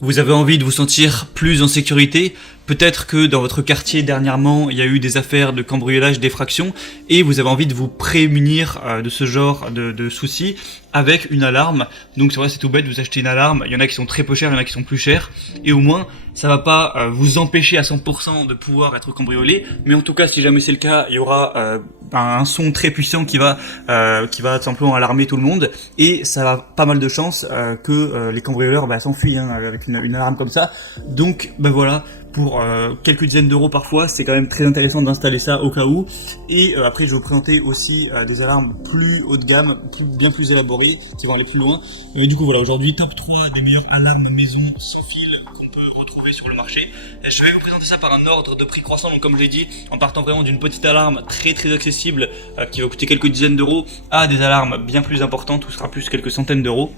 Vous avez envie de vous sentir plus en sécurité? Peut-être que dans votre quartier dernièrement, il y a eu des affaires de cambriolage, d'effraction, et vous avez envie de vous prémunir de ce genre de soucis avec une alarme. Donc c'est vrai, c'est tout bête, vous achetez une alarme, il y en a qui sont très peu chères, il y en a qui sont plus chères, et au moins ça va pas vous empêcher à 100% de pouvoir être cambriolé, mais en tout cas si jamais c'est le cas, il y aura un son très puissant qui va tout simplement alarmer tout le monde, et ça a pas mal de chances que les cambrioleurs s'enfuient avec une alarme comme ça. Donc voilà, pour quelques dizaines d'euros parfois, c'est quand même très intéressant d'installer ça au cas où. Et après je vais vous présenter aussi des alarmes plus haut de gamme, bien plus élaborées, qui vont aller plus loin. Et du coup voilà, aujourd'hui top 3 des meilleures alarmes maison sans fil qu'on peut retrouver sur le marché. Je vais vous présenter ça par un ordre de prix croissant, donc comme je l'ai dit, en partant vraiment d'une petite alarme très accessible qui va coûter quelques dizaines d'euros à des alarmes bien plus importantes où ce sera plus quelques centaines d'euros.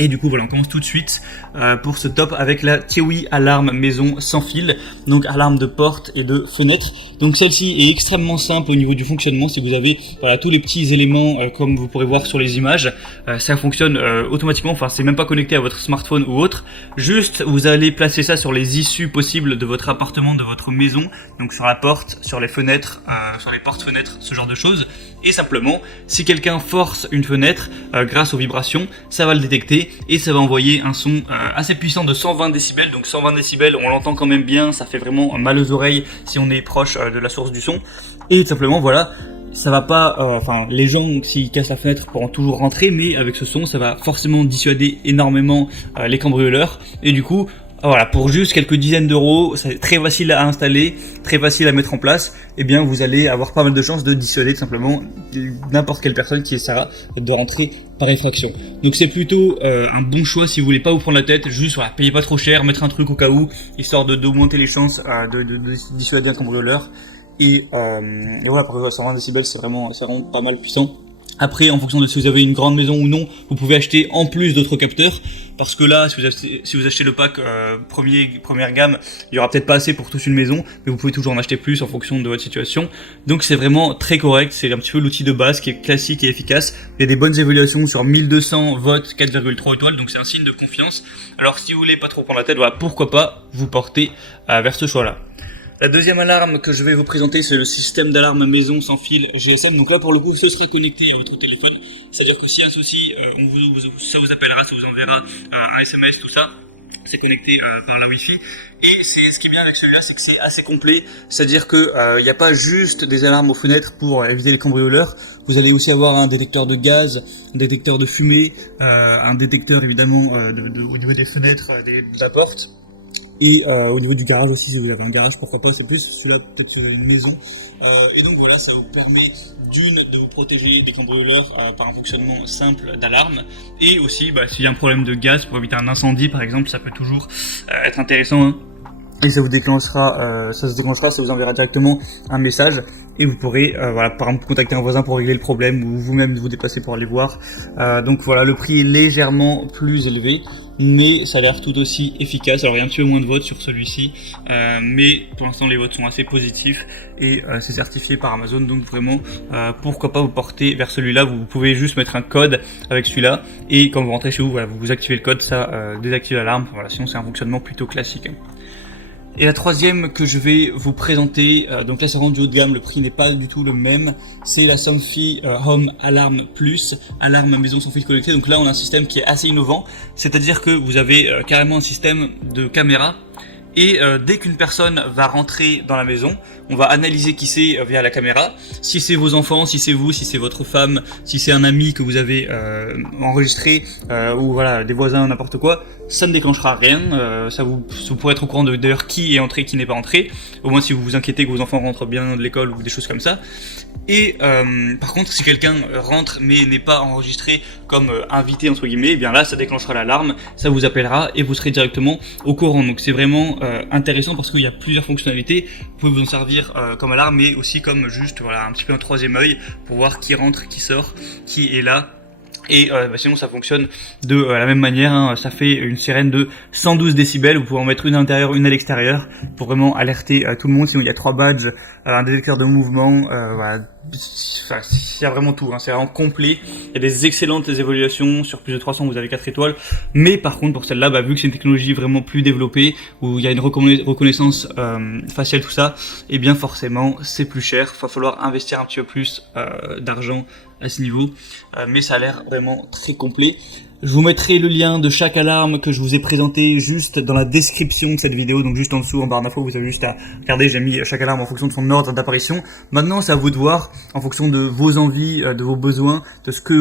Et du coup voilà, on commence tout de suite pour ce top avec la Tiwi alarme maison sans fil, donc alarme de porte et de fenêtre. Donc celle-ci est extrêmement simple au niveau du fonctionnement. Si vous avez tous les petits éléments comme vous pourrez voir sur les images, ça fonctionne automatiquement, enfin c'est même pas connecté à votre smartphone ou autre. Juste vous allez placer ça sur les issues possibles de votre appartement, de votre maison, donc sur la porte, sur les fenêtres, sur les portes-fenêtres, ce genre de choses. Et simplement, si quelqu'un force une fenêtre grâce aux vibrations, ça va le détecter et ça va envoyer un son assez puissant de 120 décibels. Donc 120 décibels, on l'entend quand même bien, ça fait vraiment mal aux oreilles si on est proche de la source du son. Et tout simplement voilà, ça va pas, les gens s'ils cassent la fenêtre pourront toujours rentrer, mais avec ce son ça va forcément dissuader énormément les cambrioleurs. Et du coup voilà, pour juste quelques dizaines d'euros, c'est très facile à installer, très facile à mettre en place, et bien vous allez avoir pas mal de chances de dissuader tout simplement n'importe quelle personne qui essaiera de rentrer par effraction. Donc c'est plutôt un bon choix si vous voulez pas vous prendre la tête, juste voilà, payez pas trop cher, mettre un truc au cas où, histoire d'augmenter les chances de dissuader un cambrioleur. Et voilà, pour 120 décibels, c'est vraiment pas mal puissant. Après, en fonction de si vous avez une grande maison ou non, vous pouvez acheter en plus d'autres capteurs, parce que là, si vous achetez le pack première gamme, il y aura peut-être pas assez pour toute une maison, mais vous pouvez toujours en acheter plus en fonction de votre situation. Donc c'est vraiment très correct, c'est un petit peu l'outil de base qui est classique et efficace. Il y a des bonnes évaluations sur 1200 votes, 4,3 étoiles, donc c'est un signe de confiance. Alors si vous voulez pas trop prendre la tête, voilà, pourquoi pas vous porter vers ce choix-là. La deuxième alarme que je vais vous présenter, c'est le système d'alarme maison sans fil GSM. Donc là, pour le coup, ce sera connecté à votre téléphone. C'est-à-dire que s'il y a un souci, ça vous appellera, ça vous enverra un SMS, tout ça. C'est connecté par la Wi-Fi. Et ce qui est bien avec celui-là, c'est que c'est assez complet. C'est-à-dire que il n'y a pas juste des alarmes aux fenêtres pour éviter les cambrioleurs. Vous allez aussi avoir un détecteur de gaz, un détecteur de fumée, un détecteur évidemment au niveau des fenêtres, de la porte. Et au niveau du garage aussi, si vous avez un garage, pourquoi pas, c'est plus celui-là, peut-être si vous avez une maison. Et donc voilà, ça vous permet de vous protéger des cambrioleurs par un fonctionnement simple d'alarme. Et aussi, s'il y a un problème de gaz, pour éviter un incendie par exemple, ça peut toujours être intéressant. Hein. Et ça se déclenchera, ça vous enverra directement un message. Et vous pourrez par exemple contacter un voisin pour régler le problème ou vous-même vous déplacer pour aller voir. Donc voilà, le prix est légèrement plus élevé, mais ça a l'air tout aussi efficace. Alors il y a un petit peu moins de votes sur celui-ci, mais pour l'instant les votes sont assez positifs et c'est certifié par Amazon, donc vraiment pourquoi pas vous porter vers celui-là. Vous pouvez juste mettre un code avec celui-là et quand vous rentrez chez vous, vous activez le code, ça désactive l'alarme. Voilà, sinon c'est un fonctionnement plutôt classique. Et la troisième que je vais vous présenter, donc là c'est vraiment du haut de gamme, le prix n'est pas du tout le même, c'est la Somfy Home Alarm Plus, alarme maison sans fil connecté. Donc là on a un système qui est assez innovant, c'est-à-dire que vous avez carrément un système de caméra. Et dès qu'une personne va rentrer dans la maison, on va analyser qui c'est via la caméra. Si c'est vos enfants, si c'est vous, si c'est votre femme, si c'est un ami que vous avez enregistré, ou voilà, des voisins, n'importe quoi, ça ne déclenchera rien. Vous pourrez être au courant d'ailleurs qui est entré, qui n'est pas entré. Au moins si vous vous inquiétez que vos enfants rentrent bien de l'école ou des choses comme ça. Et par contre, si quelqu'un rentre mais n'est pas enregistré comme invité entre guillemets, eh bien là ça déclenchera l'alarme, ça vous appellera et vous serez directement au courant. Donc c'est vraiment intéressant parce qu'il y a plusieurs fonctionnalités. Vous pouvez vous en servir comme alarme, mais aussi comme juste un petit peu un troisième œil pour voir qui rentre, qui sort, qui est là. Et sinon ça fonctionne de la même manière, hein. Ça fait une sirène de 112 décibels, vous pouvez en mettre une à l'intérieur, une à l'extérieur, pour vraiment alerter tout le monde. Sinon il y a 3 badges, un détecteur de mouvement, voilà. Enfin, il y a vraiment tout, hein. C'est vraiment complet. Il y a des excellentes évaluations, sur plus de 300 vous avez 4 étoiles, mais par contre pour celle-là, vu que c'est une technologie vraiment plus développée, où il y a une reconnaissance faciale, tout ça, et bien forcément c'est plus cher, il va falloir investir un petit peu plus d'argent à ce niveau, mais ça a l'air vraiment très complet. Je vous mettrai le lien de chaque alarme que je vous ai présenté juste dans la description de cette vidéo, donc juste en dessous en barre d'infos, vous avez juste à regarder, j'ai mis chaque alarme en fonction de son ordre d'apparition. Maintenant c'est à vous de voir, en fonction de vos envies, de vos besoins, de ce que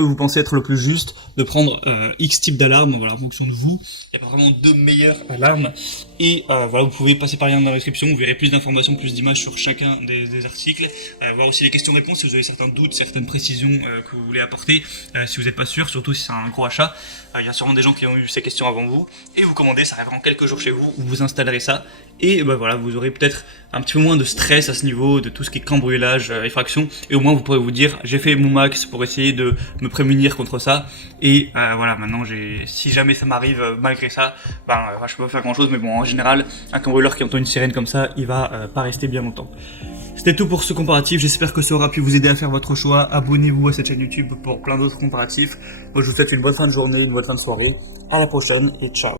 vous pensez être le plus juste, de prendre X type d'alarme, voilà, en fonction de vous. Il y a pas vraiment de meilleures alarmes, et voilà, vous pouvez passer par le lien dans la description, vous verrez plus d'informations, plus d'images sur chacun des articles, voir aussi les questions-réponses si vous avez certains doutes, certaines précisions que vous voulez apporter, si vous n'êtes pas sûr, surtout si c'est un gros achat. Il y a sûrement des gens qui ont eu ces questions avant vous, et vous commandez, ça arrivera en quelques jours chez vous, vous installerez ça, et voilà, vous aurez peut-être un petit peu moins de stress à ce niveau, de tout ce qui est cambriolage, effraction, et au moins vous pourrez vous dire, j'ai fait mon max pour essayer de me prémunir contre ça, et voilà, maintenant si jamais ça m'arrive malgré ça, je peux pas faire grand chose, mais bon, en général, un cambrioleur qui entend une sirène comme ça, il va pas rester bien longtemps. C'était tout pour ce comparatif, j'espère que ça aura pu vous aider à faire votre choix. Abonnez-vous à cette chaîne YouTube pour plein d'autres comparatifs. Moi je vous souhaite une bonne fin de journée, une bonne fin de soirée. À la prochaine et ciao.